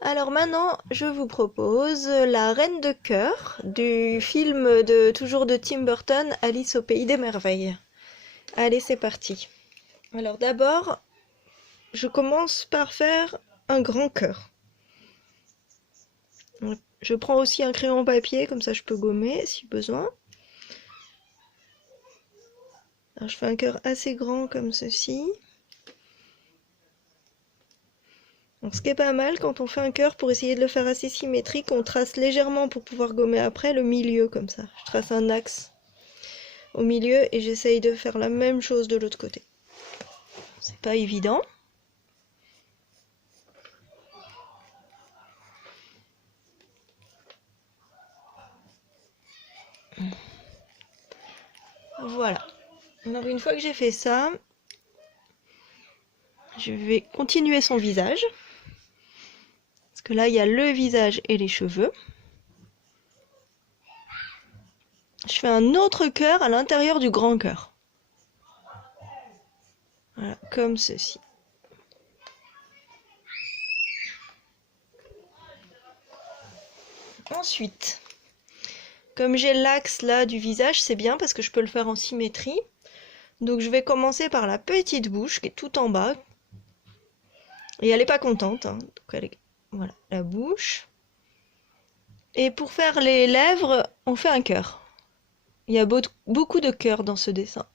Alors maintenant, je vous propose La Reine de cœur du film de toujours de Tim Burton, Alice au pays des merveilles. Allez, c'est parti. Alors d'abord, je commence par faire un grand cœur. Je prends aussi un crayon papier, comme ça je peux gommer si besoin. Alors je fais un cœur assez grand comme ceci. Donc, ce qui est pas mal quand on fait un cœur, pour essayer de le faire assez symétrique, on trace légèrement pour pouvoir gommer après le milieu comme ça. Je trace un axe au milieu et j'essaye de faire la même chose de l'autre côté. C'est pas évident. Voilà. Alors une fois que j'ai fait ça, je vais continuer son visage. Parce que là, il y a le visage et les cheveux. Je fais un autre cœur à l'intérieur du grand cœur. Voilà, comme ceci. Ensuite, comme j'ai l'axe là du visage, c'est bien parce que je peux le faire en symétrie. Donc je vais commencer par la petite bouche qui est tout en bas. Et elle n'est pas contente, hein. Donc voilà, la bouche. Et pour faire les lèvres, on fait un cœur. Il y a beaucoup de cœurs dans ce dessin.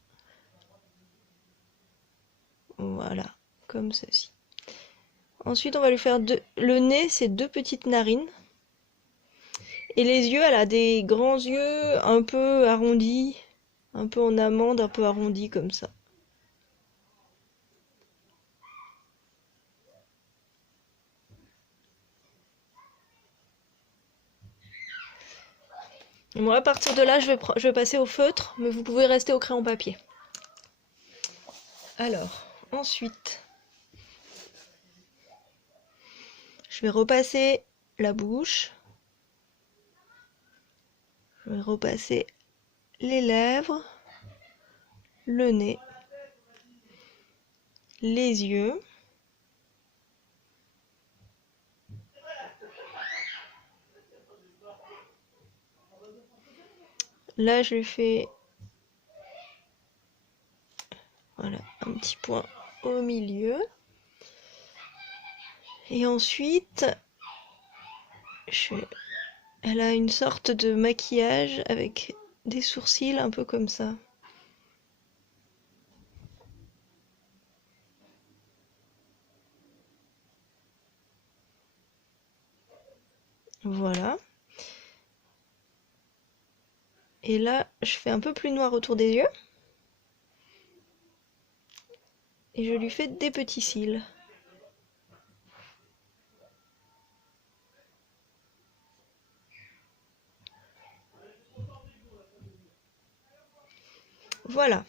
Voilà, comme ceci. Ensuite, on va lui faire le nez, c'est deux petites narines. Et les yeux, elle a des grands yeux un peu arrondis, un peu en amande, un peu arrondis comme ça. Et moi, à partir de là, je vais passer au feutre, mais vous pouvez rester au crayon papier. Alors, ensuite, je vais repasser la bouche. Je vais repasser les lèvres, le nez, les yeux. Là, je lui fais voilà, un petit point au milieu. Et ensuite, elle a une sorte de maquillage avec des sourcils un peu comme ça. Voilà. Et là, je fais un peu plus noir autour des yeux. Et je lui fais des petits cils. Voilà.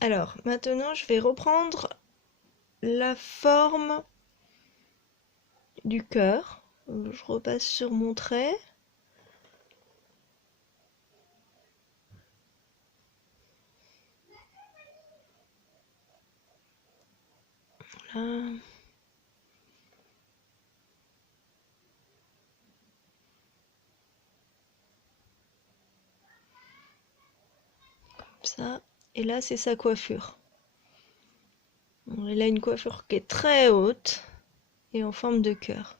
Alors, maintenant, je vais reprendre la forme du cœur. Je repasse sur mon trait. Là. Comme ça. Et là, c'est sa coiffure. Elle a une coiffure qui est très haute et en forme de cœur.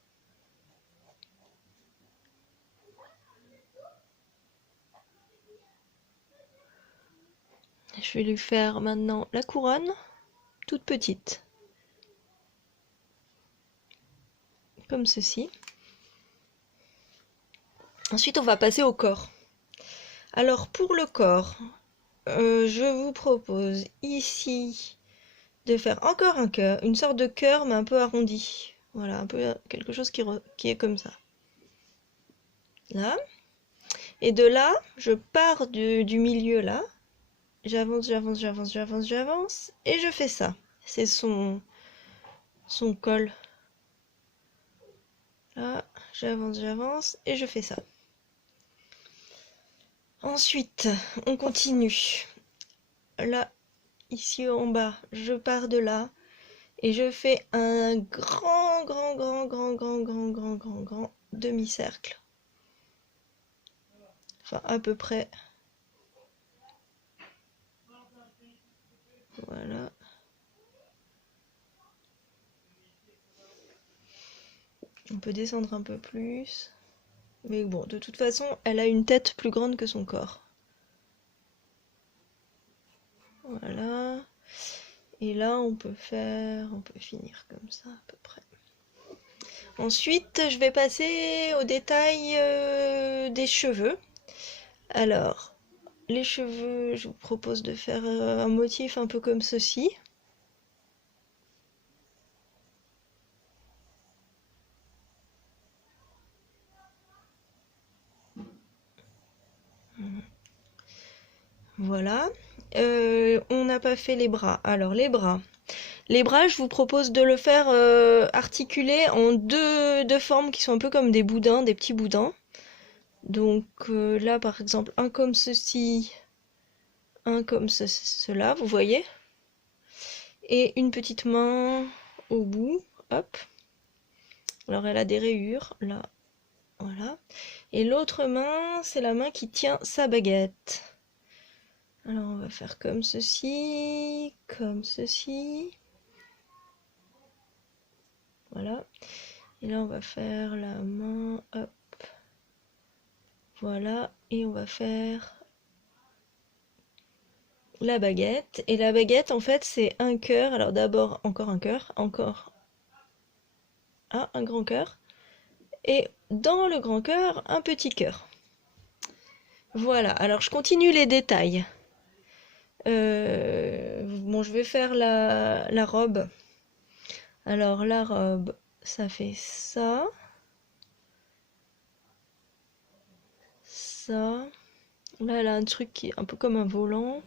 Je vais lui faire maintenant la couronne, toute petite. Comme ceci. Ensuite, on va passer au corps. Alors, pour le corps, je vous propose ici de faire encore un cœur, une sorte de cœur, mais un peu arrondi. Voilà, un peu quelque chose qui est comme ça. Là. Et de là, je pars du milieu là. J'avance, j'avance, j'avance, j'avance, j'avance. Et je fais ça. C'est son col. Là, j'avance, j'avance. Et je fais ça. Ensuite, on continue. Là, ici en bas, je pars de là. Et je fais un grand demi-cercle. Enfin, à peu près. Voilà. On peut descendre un peu plus. Mais bon, de toute façon, elle a une tête plus grande que son corps. Voilà. Et là, on peut finir comme ça à peu près. Ensuite, je vais passer au détail des cheveux. Alors, les cheveux, je vous propose de faire un motif un peu comme ceci. Voilà. On n'a pas fait les bras. Alors, les bras. Les bras, je vous propose de le faire articuler en deux formes qui sont un peu comme des boudins, des petits boudins. Donc là, par exemple, un comme ceci, un comme cela, vous voyez? Et une petite main au bout, hop. Alors elle a des rayures, là, voilà. Et l'autre main, c'est la main qui tient sa baguette. Alors on va faire comme ceci, comme ceci. Voilà. Et là on va faire la main, hop. Voilà. Et on va faire la baguette. Et la baguette, en fait, c'est un cœur. Alors d'abord, encore un cœur, encore un grand cœur. Et dans le grand cœur, un petit cœur. Voilà, alors je continue les détails. Bon, je vais faire la robe. Alors la robe, ça fait ça. Ça. Là, elle a un truc qui est un peu comme un volant.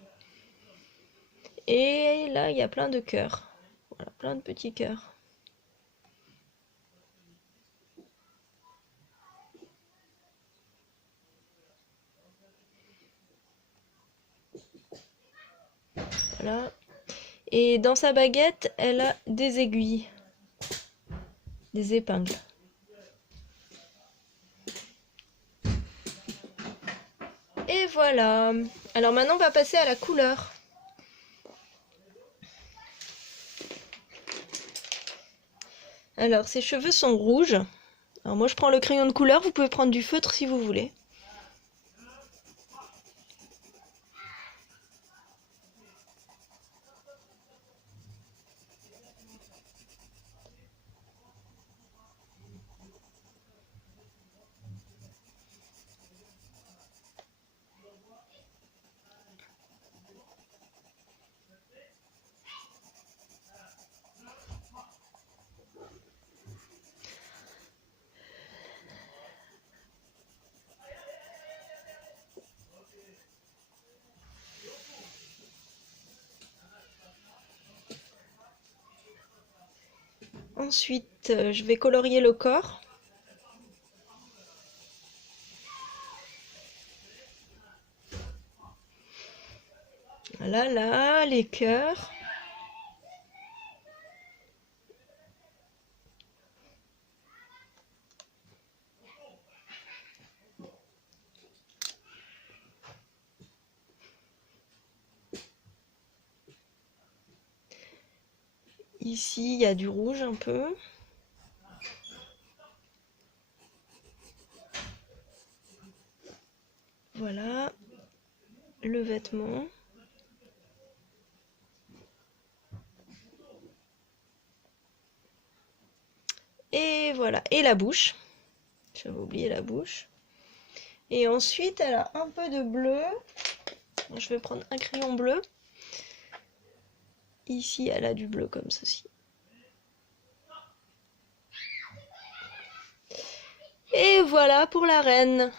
Et là, il y a plein de cœurs. Voilà, plein de petits cœurs. Voilà. Et dans sa baguette, elle a des aiguilles. Des épingles. Et voilà. Alors maintenant, on va passer à la couleur. Alors, ses cheveux sont rouges. Alors moi, je prends le crayon de couleur. Vous pouvez prendre du feutre si vous voulez. Ensuite, je vais colorier le corps. Voilà, là, les cœurs. Ici, il y a du rouge un peu. Voilà, le vêtement. Et voilà, et la bouche. J'avais oublié la bouche. Et ensuite, elle a un peu de bleu. Je vais prendre un crayon bleu. Ici, elle a du bleu comme ceci. Et voilà pour la reine.